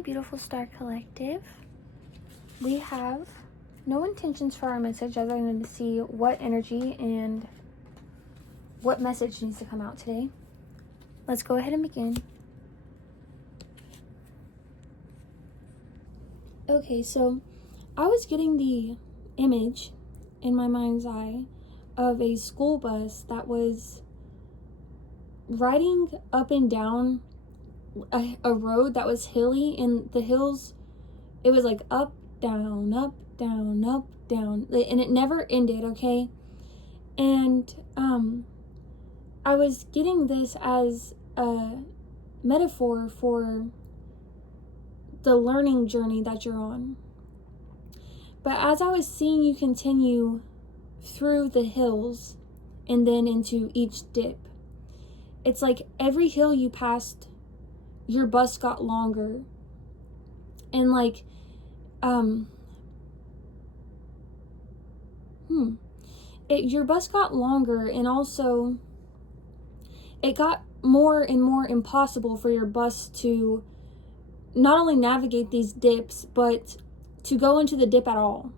my beautiful star collective. We have no intentions for our message other than to see what energy and what message needs to come out today. Let's go ahead and begin. Okay, so I was getting the image in my mind's eye of a school bus that was riding up and down a road that was hilly, and the hills, it was like up, down, up, down, up, down, and it never ended, okay? And I was getting this as a metaphor for the learning journey that you're on. But as I was seeing you continue through the hills and then into each dip, it's like every hill you passed, your bus got longer. And like, your bus got longer, and also it got more and more impossible for your bus to not only navigate these dips, but to go into the dip at all.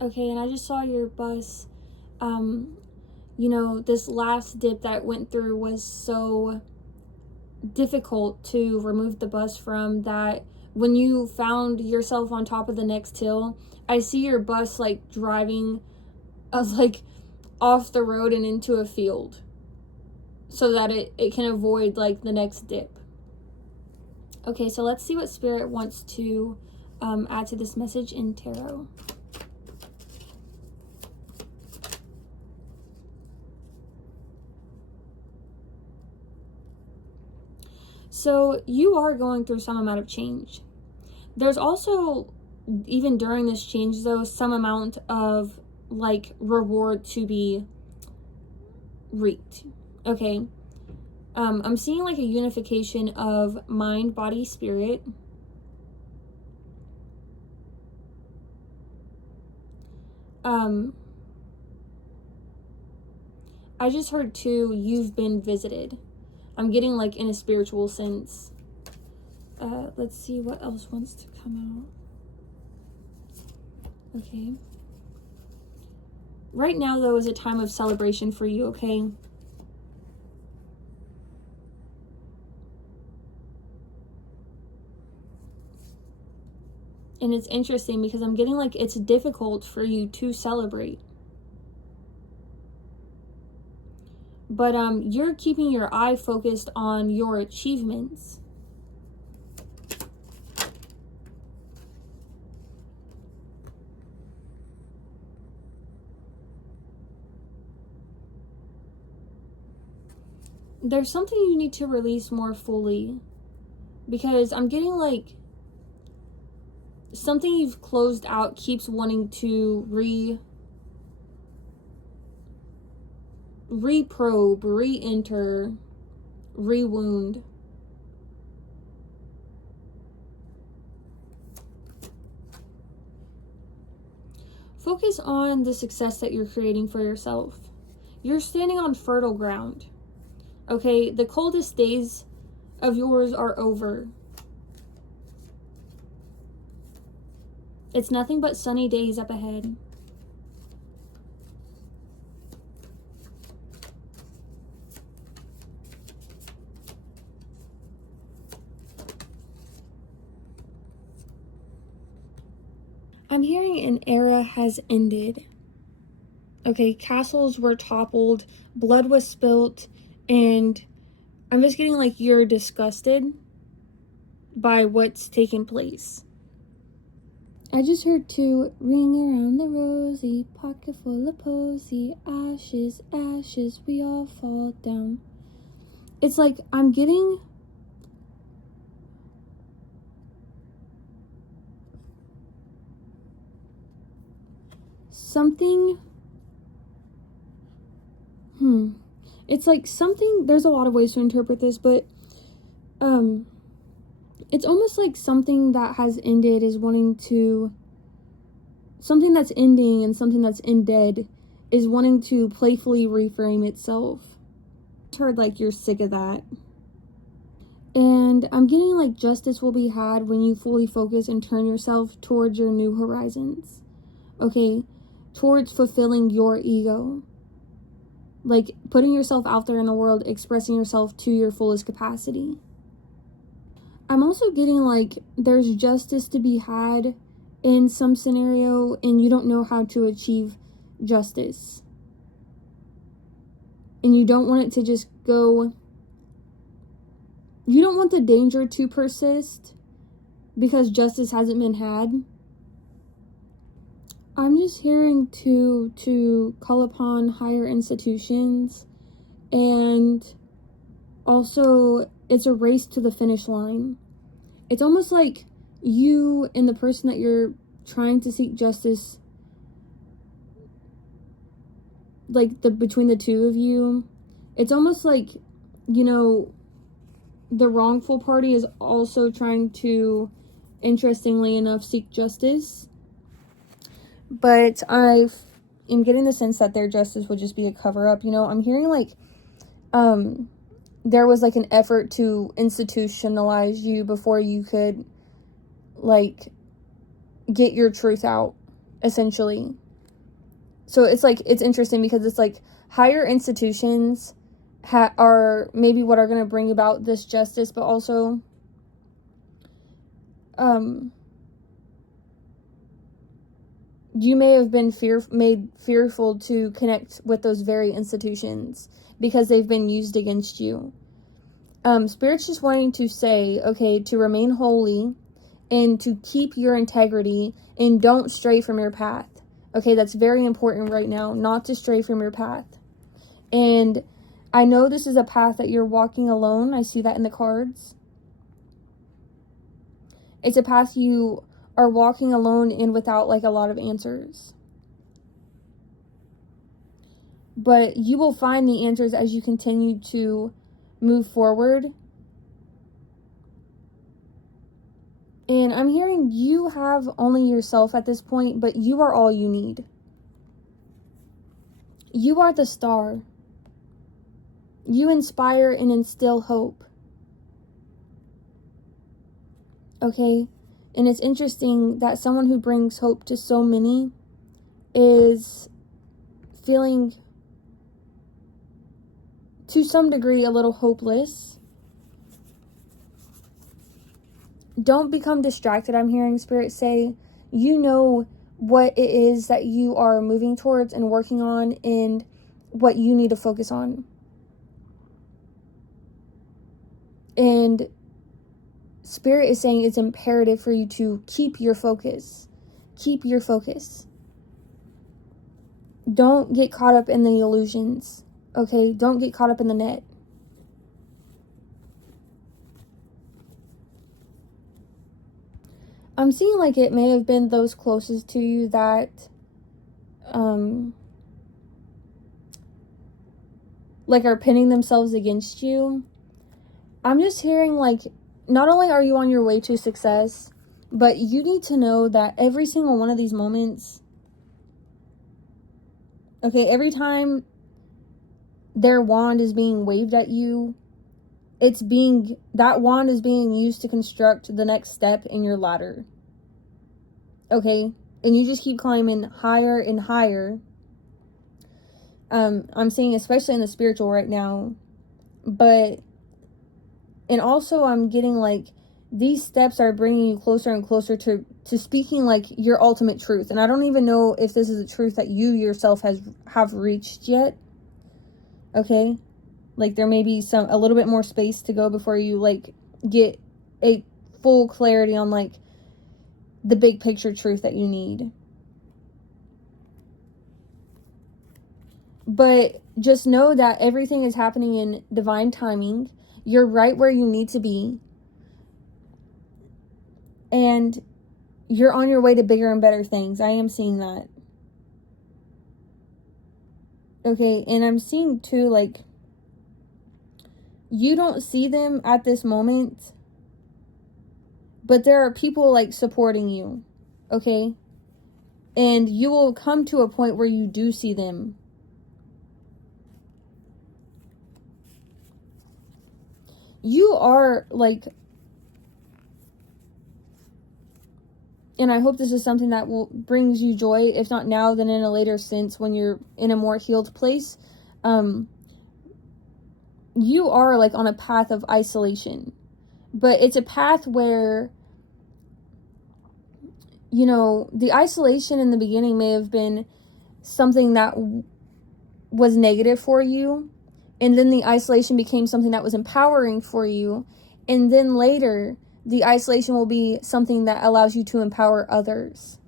Okay, and I just saw your bus, this last dip that it went through was so difficult to remove the bus from, that when you found yourself on top of the next hill, I see your bus like driving off the road and into a field so that it can avoid like the next dip. Okay, so let's see what Spirit wants to add to this message in tarot. So you are going through some amount of change. There's also, even during this change though, some amount of like reward to be reaped. Okay. I'm seeing like a unification of mind, body, spirit. I just heard too, you've been visited. I'm getting like in a spiritual sense. Let's see what else wants to come out. Okay. Right now though is a time of celebration for you, okay? And it's interesting because I'm getting like it's difficult for you to celebrate. But you're keeping your eye focused on your achievements. There's something you need to release more fully, because I'm getting like something you've closed out keeps wanting to reprobe, re-enter, re-wound. Focus on the success that you're creating for yourself. You're standing on fertile ground. Okay, the coldest days of yours are over. It's nothing but sunny days up ahead. I'm hearing an era has ended. Okay, castles were toppled, blood was spilt, and I'm just getting like you're disgusted by what's taking place. I just heard too, ring around the rosy, pocket full of posy, ashes, ashes, we all fall down. It's like I'm getting something, it's like something, there's a lot of ways to interpret this, but it's almost like something that has ended is wanting to something that's ending and something that's dead is wanting to playfully reframe itself. I've heard like you're sick of that. And I'm getting like justice will be had when you fully focus and turn yourself towards your new horizons. Okay? Towards fulfilling your ego. Like putting yourself out there in the world, expressing yourself to your fullest capacity. I'm also getting like there's justice to be had in some scenario and you don't know how to achieve justice. And you don't want it to just go, you don't want the danger to persist because justice hasn't been had. I'm just hearing to call upon higher institutions, and also it's a race to the finish line. It's almost like you and the person that you're trying to seek justice, like between the two of you, it's almost like, you know, the wrongful party is also trying to, interestingly enough, seek justice. But I am getting the sense that their justice would just be a cover-up. You know, I'm hearing like there was like an effort to institutionalize you before you could like get your truth out, essentially. So it's like, it's interesting because it's like higher institutions are maybe what are going to bring about this justice, but also you may have been made fearful to connect with those very institutions because they've been used against you. Spirit's just wanting to say, okay, to remain holy and to keep your integrity and don't stray from your path. Okay, that's very important right now, not to stray from your path. And I know this is a path that you're walking alone. I see that in the cards. It's a path you are walking alone in without like a lot of answers. But you will find the answers as you continue to move forward. And I'm hearing you have only yourself at this point, but you are all you need. You are the star. You inspire and instill hope. Okay? And it's interesting that someone who brings hope to so many is feeling, to some degree, a little hopeless. Don't become distracted, I'm hearing Spirit say. You know what it is that you are moving towards and working on and what you need to focus on. And Spirit is saying it's imperative for you to keep your focus. Keep your focus. Don't get caught up in the illusions. Okay? Don't get caught up in the net. I'm seeing like it may have been those closest to you that like are pinning themselves against you. I'm just hearing like not only are you on your way to success, but you need to know that every single one of these moments, okay, every time their wand is being waved at you, that wand is being used to construct the next step in your ladder. Okay? And you just keep climbing higher and higher. I'm seeing especially in the spiritual right now, and also I'm getting like these steps are bringing you closer and closer to speaking like your ultimate truth. And I don't even know if this is a truth that you yourself have reached yet. Okay? Like there may be a little bit more space to go before you like get a full clarity on like the big picture truth that you need. But just know that everything is happening in divine timing. You're right where you need to be. And you're on your way to bigger and better things. I am seeing that. Okay, and I'm seeing too, like, you don't see them at this moment, but there are people, like, supporting you. Okay? And you will come to a point where you do see them. You are like, and I hope this is something that brings you joy, if not now, then in a later sense when you're in a more healed place. You are like on a path of isolation, but it's a path where, you know, the isolation in the beginning may have been something that was negative for you, and then the isolation became something that was empowering for you, and then later the isolation will be something that allows you to empower others.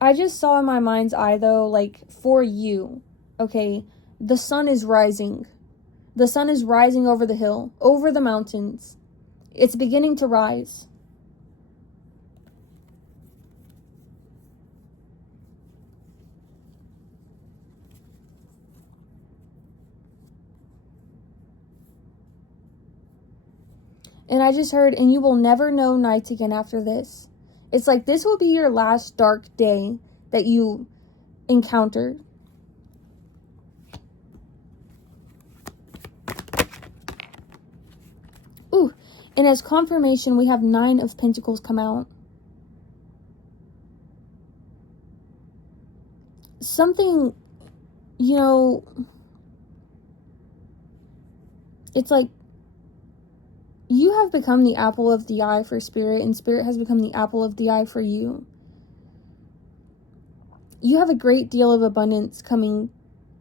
I just saw in my mind's eye, though, like, for you, okay, the sun is rising. The sun is rising over the hill, over the mountains. It's beginning to rise. And I just heard, and you will never know night again after this. It's like this will be your last dark day that you encountered. Ooh, and as confirmation, we have 9 of Pentacles come out. Something, you know, it's like you have become the apple of the eye for Spirit, and Spirit has become the apple of the eye for you. You have a great deal of abundance coming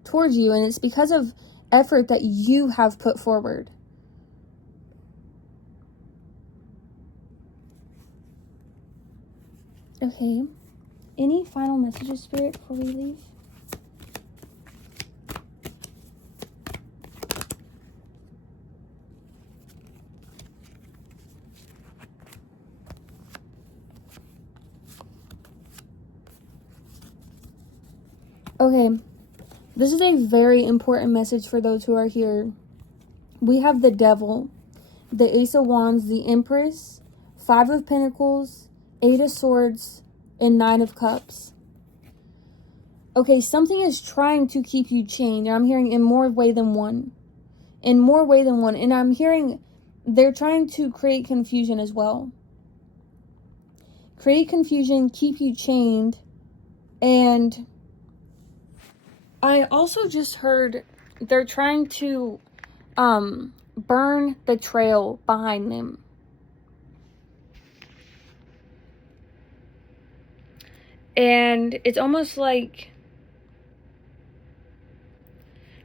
towards you, and it's because of effort that you have put forward. Okay. Any final messages, Spirit, before we leave? Okay, this is a very important message for those who are here. We have the Devil, the Ace of Wands, the Empress, 5 of Pentacles, 8 of Swords, and 9 of Cups. Okay, something is trying to keep you chained. And I'm hearing in more way than one. In more way than one. And I'm hearing they're trying to create confusion as well. Create confusion, keep you chained, and I also just heard they're trying to burn the trail behind them. And it's almost like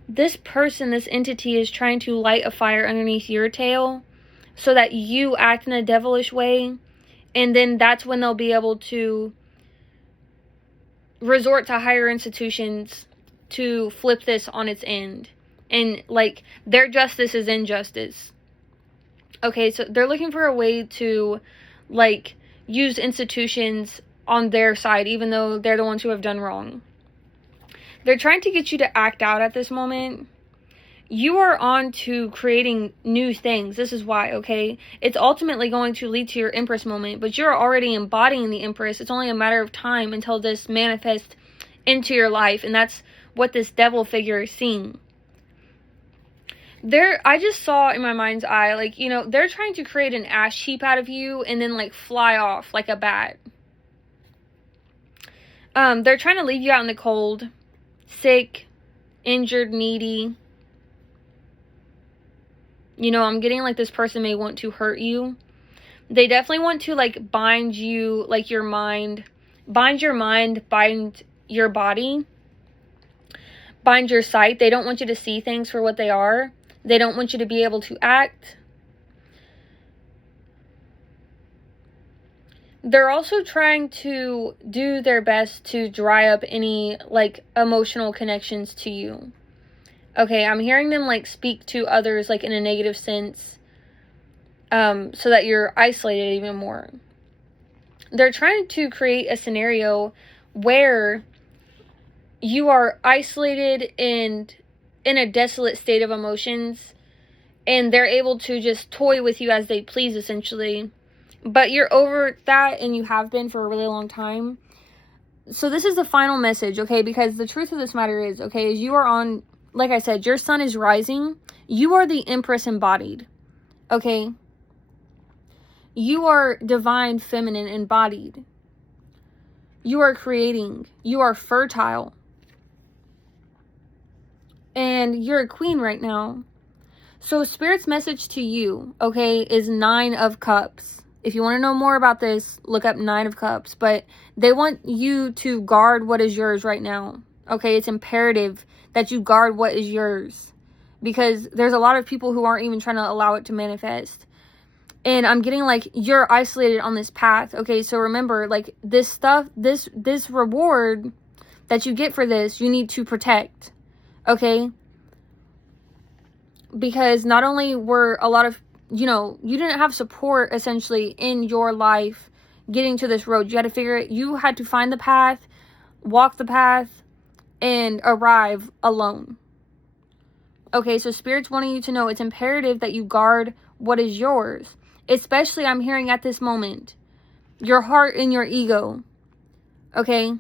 this person, this entity is trying to light a fire underneath your tail so that you act in a devilish way. And then that's when they'll be able to resort to higher institutions to flip this on its end. And, like, their justice is injustice. Okay, so they're looking for a way to, like, use institutions on their side, even though they're the ones who have done wrong. They're trying to get you to act out at this moment. You are on to creating new things. This is why, okay? It's ultimately going to lead to your Empress moment, but you're already embodying the Empress. It's only a matter of time until this manifests into your life, and that's what this Devil figure is seeing. I just saw in my mind's eye, like, you know, they're trying to create an ash heap out of you and then, like, fly off like a bat. They're trying to leave you out in the cold, sick, injured, needy. You know, I'm getting like this person may want to hurt you. They definitely want to, like, bind you, like, your mind, bind your mind, bind your body, bind your sight. They don't want you to see things for what they are. They don't want you to be able to act. They're also trying to do their best to dry up any, like, emotional connections to you. Okay, I'm hearing them, like, speak to others, like, in a negative sense, so that you're isolated even more. They're trying to create a scenario where you are isolated and in a desolate state of emotions, and they're able to just toy with you as they please, essentially. But you're over that, and you have been for a really long time. So this is the final message, okay? Because the truth of this matter is, okay, is you are on, like I said, your sun is rising. You are the Empress embodied, okay? You are divine feminine embodied. You are creating. You are fertile. And you're a queen right now. So Spirit's message to you, okay, is 9 of Cups. If you want to know more about this, look up 9 of Cups. But they want you to guard what is yours right now. Okay, it's imperative that you guard what is yours. Because there's a lot of people who aren't even trying to allow it to manifest. And I'm getting like, you're isolated on this path. Okay, so remember, like, this stuff, this reward that you get for this, you need to protect. Okay? Because not only were a lot of, you know, you didn't have support essentially in your life getting to this road. You had to figure it, you had to find the path, walk the path, and arrive alone. Okay, so Spirit's wanting you to know it's imperative that you guard what is yours. Especially, I'm hearing at this moment, your heart and your ego. Okay?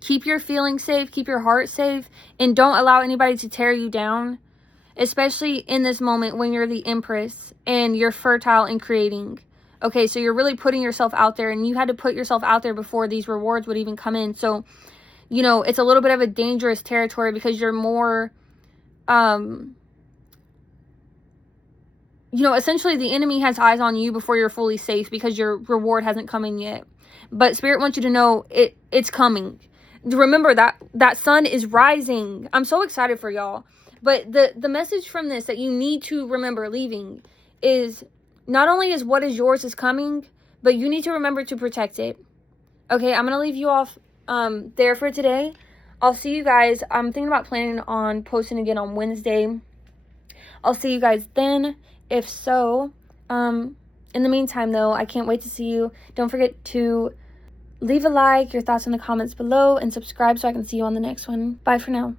Keep your feelings safe, keep your heart safe, and don't allow anybody to tear you down. Especially in this moment when you're the Empress and you're fertile in creating. Okay, so you're really putting yourself out there, and you had to put yourself out there before these rewards would even come in. So, you know, it's a little bit of a dangerous territory because you're more, you know, essentially the enemy has eyes on you before you're fully safe because your reward hasn't come in yet. But Spirit wants you to know it's coming. Remember that sun is rising. I'm so excited for y'all. But the message from this that you need to remember leaving is not only is what is yours is coming, but you need to remember to protect it. Okay, I'm going to leave you off there for today. I'll see you guys. I'm thinking about planning on posting again on Wednesday. I'll see you guys then. If so, in the meantime, though, I can't wait to see you. Don't forget to leave a like, your thoughts in the comments below, and subscribe so I can see you on the next one. Bye for now.